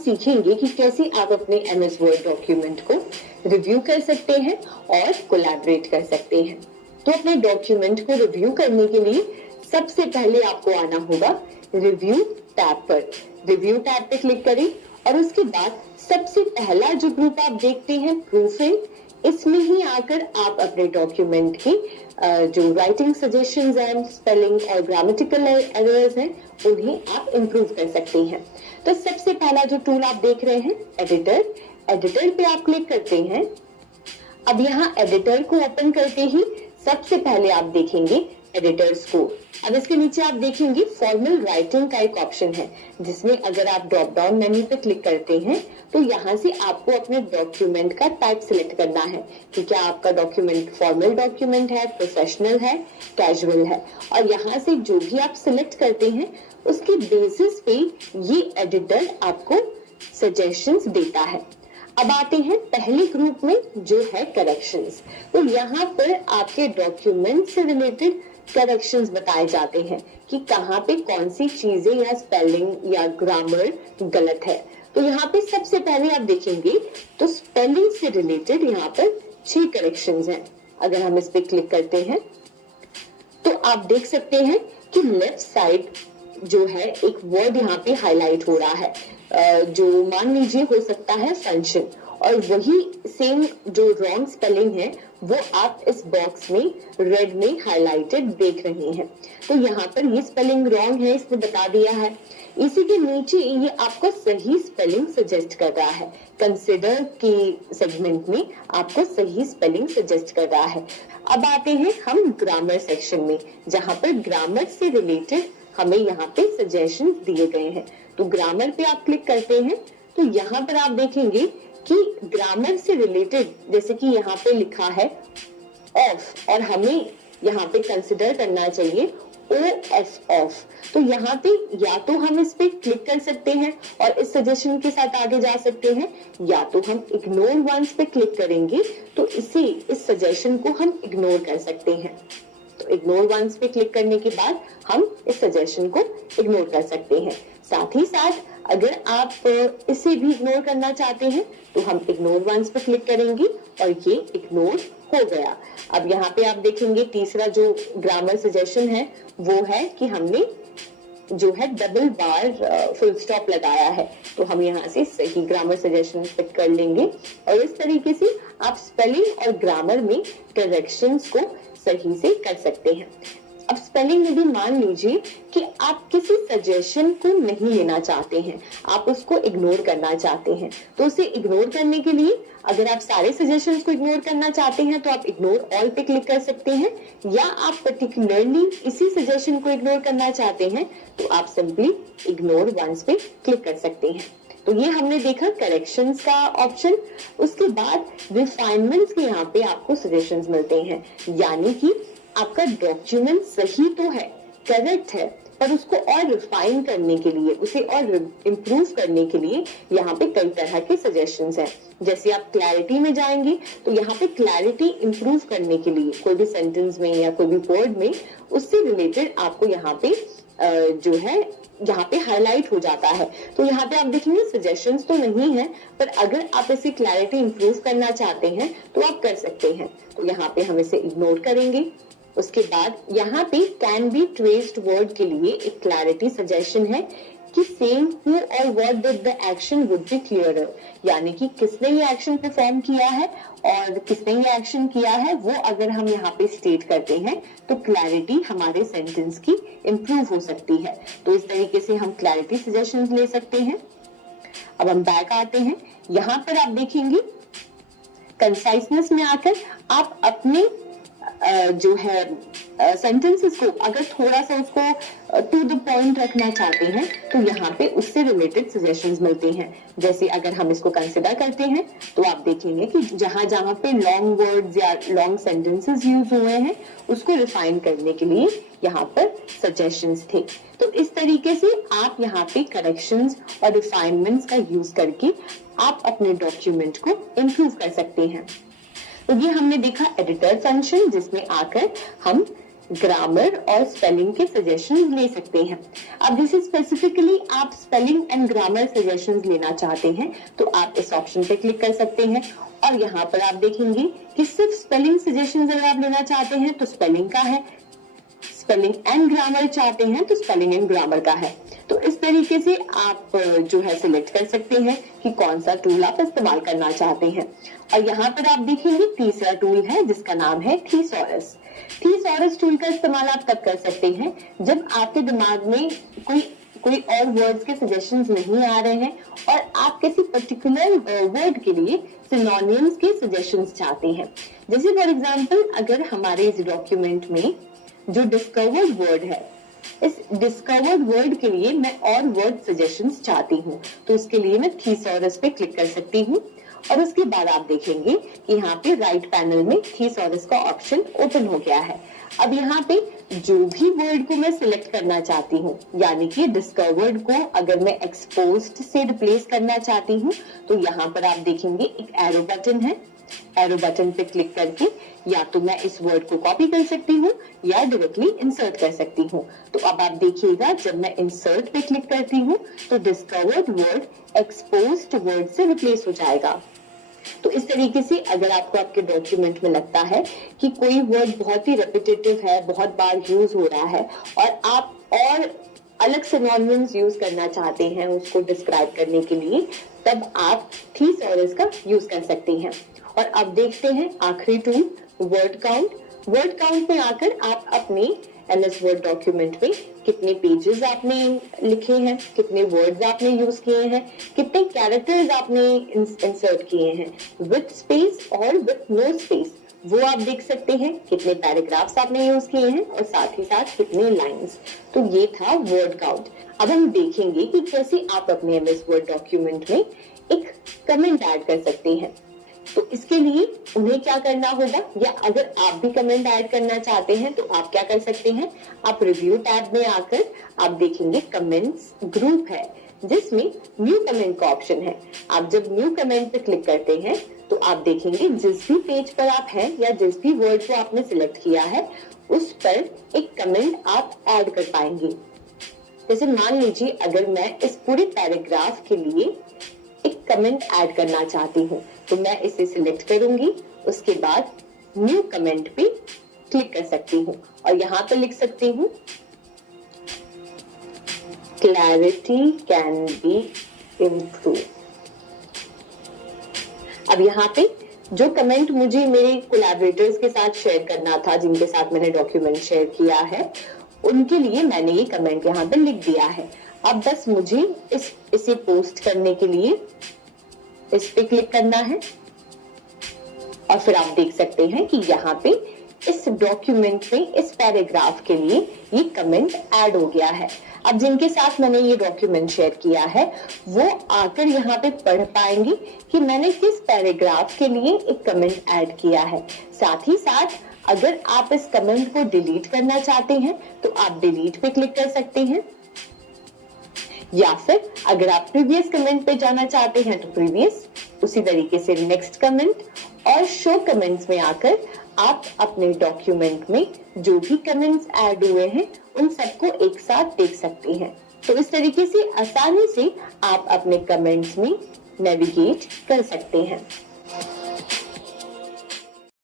सीखेंगे कि कैसे आप अपने MS वर्ड डॉक्यूमेंट को रिव्यू कर सकते हैं और कोलैबोरेट कर सकते हैं। तो अपने डॉक्यूमेंट को रिव्यू करने के लिए सबसे पहले आपको आना होगा रिव्यू टैब पर। रिव्यू टैब पे क्लिक करें और उसके बाद सबसे पहला जो ग्रुप आप देखते हैं प्रूफिंग, इसमें ही आकर आप अपने डॉक्यूमेंट की जो राइटिंग सजेशंस हैं, स्पेलिंग और ग्रामेटिकल एरर्स हैं, उन्हें आप इम्प्रूव कर सकते हैं। तो सबसे पहला जो टूल आप देख रहे हैं एडिटर, एडिटर पे आप क्लिक करते हैं। अब यहाँ एडिटर को ओपन करते ही सबसे पहले आप देखेंगे एडिटर स्कोर। अब इसके नीचे आप देखेंगे फॉर्मल राइटिंग का एक ऑप्शन है, जिसमें अगर आप ड्रॉप डाउन मेन्यू पे क्लिक करते हैं तो यहाँ से आपको अपने डॉक्यूमेंट का टाइप सिलेक्ट करना है कि क्या आपका डॉक्यूमेंट फॉर्मल डॉक्यूमेंट है, प्रोफेशनल है, कैजुअल है। और यहाँ से जो भी आप सिलेक्ट करते हैं उसके बेसिस पे ये एडिटर आपको सजेशंस देता है। अब आते हैं पहले ग्रुप में जो है करेक्शंस। तो यहाँ पर आपके डॉक्यूमेंट से रिलेटेड करेक्शंस बताए जाते हैं कि कहाँ पे कौन सी चीजें या स्पेलिंग या ग्रामर गलत है। तो यहाँ पे सबसे पहले आप देखेंगे तो स्पेलिंग से रिलेटेड यहाँ पर 6 करेक्शंस हैं। अगर हम इस पे क्लिक करते हैं तो आप देख सकते हैं कि लेफ्ट साइड जो है एक वर्ड यहाँ पे हाईलाइट हो रहा है, जो मान लीजिए हो सकता है फंक्शन, और वही सेम जो रॉन्ग स्पेलिंग है वो आप इस बॉक्स में रेड में हाईलाइटेड देख रहे हैं। तो यहाँ पर ये स्पेलिंग रॉन्ग है, इसने बता दिया है। इसी के नीचे ये आपको सही स्पेलिंग सजेस्ट कर रहा है, कंसिडर की सेगमेंट में आपको सही स्पेलिंग सजेस्ट कर रहा है। अब आते हैं हम ग्रामर सेक्शन में, जहाँ पर ग्रामर से रिलेटेड हमें यहाँ पे सजेशन दिए गए हैं। तो ग्रामर पे आप क्लिक करते हैं तो यहाँ पर आप देखेंगे कि ग्रामर से रिलेटेड जैसे कि यहाँ पे लिखा है ऑफ, और हमें यहाँ पे कंसिडर करना चाहिए OF ऑफ। तो यहाँ पे या तो हम इस पे क्लिक कर सकते हैं और इस सजेशन के साथ आगे जा सकते हैं, या तो हम इग्नोर वंस पे क्लिक करेंगे तो इस सजेशन को हम इग्नोर कर सकते हैं। तो इग्नोर वंस पे क्लिक करने के बाद हम इस सजेशन को इग्नोर कर सकते हैं। साथ ही साथ अगर आप इसे भी इग्नोर करना चाहते हैं तो हम इग्नोर वंस पे क्लिक करेंगे और ये इग्नोर हो गया। अब यहाँ पे आप देखेंगे तीसरा जो ग्रामर सजेशन है वो है कि हमने जो है डबल बार फुल स्टॉप लगाया है। तो हम यहाँ से सही ग्रामर सजेशन पिक कर लेंगे और इस तरीके से आप स्पेलिंग और ग्रामर में करेक्शंस को सही से कर सकते हैं। अब स्पेलिंग में भी मान लीजिए कि आप किसी सजेशन को नहीं लेना चाहते हैं, आप उसको इग्नोर करना चाहते हैं, तो उसे इग्नोर करने के लिए अगर आप सारे सजेशंस को इग्नोर करना चाहते हैं तो आप इग्नोर ऑल पे क्लिक कर सकते हैं, या आप पर्टिकुलरली इसी सजेशन को इग्नोर करना चाहते हैं तो आप सिंपली इग्नोर वंस पे क्लिक कर सकते हैं। तो ये हमने देखा करेक्शंस का ऑप्शन। उसके बाद रिफाइनमेंट्स के यहाँ पे आपको सजेशंस मिलते हैं, यानी कि आपका डॉक्यूमेंट सही तो है, करेक्ट है, पर उसको और रिफाइन करने के लिए, उसे और इम्प्रूव करने के लिए यहाँ पे कई तरह के सजेशंस हैं। जैसे आप क्लैरिटी में जाएंगे तो यहाँ पे क्लैरिटी इम्प्रूव करने के लिए कोई भी सेंटेंस में या कोई भी वर्ड में उससे रिलेटेड आपको यहाँ पे जो है यहाँ पे हाईलाइट हो जाता है। तो यहाँ पे आप देखेंगे सजेशंस तो नहीं है, पर अगर आप इसे क्लैरिटी इंप्रूव करना चाहते हैं तो आप कर सकते हैं। तो यहाँ पे हम इसे इग्नोर करेंगे। उसके बाद यहाँ पे कैन बी ट्रेस्ड वर्ड के लिए एक क्लैरिटी सजेशन है कि सेम हु और what did the action would be clearer, यानी कि किसने ये एक्शन परफॉर्म किया है और किसने ये एक्शन किया है वो अगर हम यहाँ पे स्टेट करते हैं तो क्लैरिटी हमारे सेंटेंस की इंप्रूव हो सकती है। तो इस तरीके से हम क्लैरिटी सजेशंस ले सकते हैं। अब हम बैक आते हैं, यहाँ पर आप देखेंगे कंसाइसनेस में आकर आप अपने जो है सेंटेंसेस को अगर थोड़ा सा उसको टू द पॉइंट रखना चाहते हैं तो यहाँ पे उससे रिलेटेड सजेशंस मिलते हैं। जैसे अगर हम इसको कंसिडर करते हैं तो आप देखेंगे कि जहां जहां पे लॉन्ग वर्ड्स या लॉन्ग सेंटेंसेस यूज हुए हैं उसको रिफाइन करने के लिए यहाँ पर सजेशंस थे। तो इस तरीके से आप यहाँ पे करेक्शंस और रिफाइनमेंट्स का यूज करके आप अपने डॉक्यूमेंट को इम्प्रूव कर सकते हैं। तो ये हमने देखा एडिटर फंक्शन, जिसमें आकर हम ग्रामर और स्पेलिंग के सजेशंस ले सकते हैं। अब जैसे स्पेसिफिकली आप स्पेलिंग एंड ग्रामर सजेशंस लेना चाहते हैं तो आप इस ऑप्शन पे क्लिक कर सकते हैं और यहाँ पर आप देखेंगे कि सिर्फ स्पेलिंग सजेशंस अगर आप लेना चाहते हैं तो स्पेलिंग का है, स्पेलिंग एंड ग्रामर चाहते हैं तो स्पेलिंग एंड ग्रामर का है। तो इस तरीके से आप जो है सिलेक्ट कर सकते हैं कि कौन सा टूल आप इस्तेमाल करना चाहते हैं। और यहाँ पर आप देखेंगे तीसरा टूल है जिसका नाम है थीसॉरस। थीसॉरस टूल का इस्तेमाल आप तब कर सकते हैं जब आपके दिमाग में कोई और वर्ड्स के सजेशंस नहीं आ रहे हैं और आप किसी पर्टिकुलर वर्ड के लिए सिनोनिम्स के सजेशंस चाहते हैं। जैसे फॉर एग्जांपल अगर हमारे इस डॉक्यूमेंट में जो डिस्कवर्ड वर्ड है, इस डिस्कवर्ड वर्ड के लिए मैं और वर्ड सजेशंस चाहती हूँ तो उसके लिए मैं थीसॉरस पे क्लिक कर सकती हूँ और उसके बाद आप देखेंगे कि यहाँ पे राइट पैनल में थीसॉरस का ऑप्शन ओपन हो गया है। अब यहाँ पे जो भी वर्ड को मैं सिलेक्ट करना चाहती हूँ, यानी कि डिस्कवर्ड को अगर मैं एक्सपोज्ड से रिप्लेस करना चाहती हूँ तो यहाँ पर आप देखेंगे एक एरो बटन है। एरो बटन पे क्लिक करके या तो मैं इस वर्ड को कॉपी कर सकती हूँ या डायरेक्टली इंसर्ट कर सकती हूँ। तो अब आप देखिएगा जब मैं इंसर्ट पे क्लिक करती हूँ तो डिस्कवर्ड वर्ड एक्सपोज्ड वर्ड से रिप्लेस हो जाएगा। तो इस तरीके से अगर आपको आपके डॉक्यूमेंट में लगता है कि कोई वर्ड बहुत ही रेपिटेटिव है, बहुत बार यूज हो रहा है और आप और अलग सिनोनिम्स यूज करना चाहते हैं उसको डिस्क्राइब करने के लिए, तब आप थीसॉरस का यूज कर सकते हैं। और अब देखते हैं आखिरी tool word count. Word count में आकर आप अपने एमएस वर्ड डॉक्यूमेंट में कितने पेजेस आपने लिखे हैं, कितने वर्ड्स आपने यूज किए हैं, कितने कैरेक्टर्स आपने इंसर्ट किए हैं विथ स्पेस और विथ नो स्पेस, वो आप देख सकते हैं। कितने पैराग्राफ्स आपने यूज किए हैं और साथ ही साथ कितने लाइंस। तो ये था वर्ड काउंट। अब हम देखेंगे कि कैसे आप अपने एमएस वर्ड डॉक्यूमेंट में एक कमेंट ऐड कर सकते हैं। तो इसके लिए उन्हें क्या करना होगा, या अगर आप भी कमेंट ऐड करना चाहते हैं तो आप क्या कर सकते हैं, आप रिव्यू टैब में आकर आप देखेंगे कमेंट्स ग्रुप है जिसमें न्यू कमेंट का ऑप्शन है। आप जब न्यू कमेंट पे क्लिक करते हैं तो आप देखेंगे जिस भी पेज पर आप हैं या जिस भी वर्ड को आपने सिलेक्ट किया है उस पर एक कमेंट आप ऐड कर पाएंगे। जैसे मान लीजिए अगर मैं इस पूरे पैराग्राफ के लिए एक कमेंट ऐड करना चाहती हूँ तो मैं इसे सिलेक्ट करूंगी, उसके बाद न्यू कमेंट पे क्लिक कर सकती हूँ और यहाँ पे लिख सकती हूँ क्लैरिटी कैन बी इम्प्रूव। अब यहाँ पे जो कमेंट मुझे मेरे कोलैबोरेटर्स के साथ शेयर करना था, जिनके साथ मैंने डॉक्यूमेंट शेयर किया है, उनके लिए मैंने ये कमेंट यहाँ पे लिख दिया है। अब बस मुझे इसे पोस्ट करने के लिए इस पे क्लिक करना है और फिर आप देख सकते हैं कि यहाँ पे इस डॉक्यूमेंट में इस पैराग्राफ के लिए ये कमेंट ऐड हो गया है। अब जिनके साथ मैंने ये डॉक्यूमेंट शेयर किया है वो आकर यहाँ पे पढ़ पाएंगे कि मैंने किस पैराग्राफ के लिए एक कमेंट ऐड किया है। साथ ही साथ अगर आप इस कमेंट को डिलीट करना चाहते हैं तो आप डिलीट पे क्लिक कर सकते हैं, या फिर अगर आप प्रीवियस कमेंट पे जाना चाहते हैं तो प्रीवियस, उसी तरीके से नेक्स्ट कमेंट और शो कमेंट्स में आकर आप अपने डॉक्यूमेंट में जो भी कमेंट्स ऐड हुए हैं उन सबको एक साथ देख सकते हैं। तो इस तरीके से आसानी से आप अपने कमेंट्स में नेविगेट कर सकते हैं।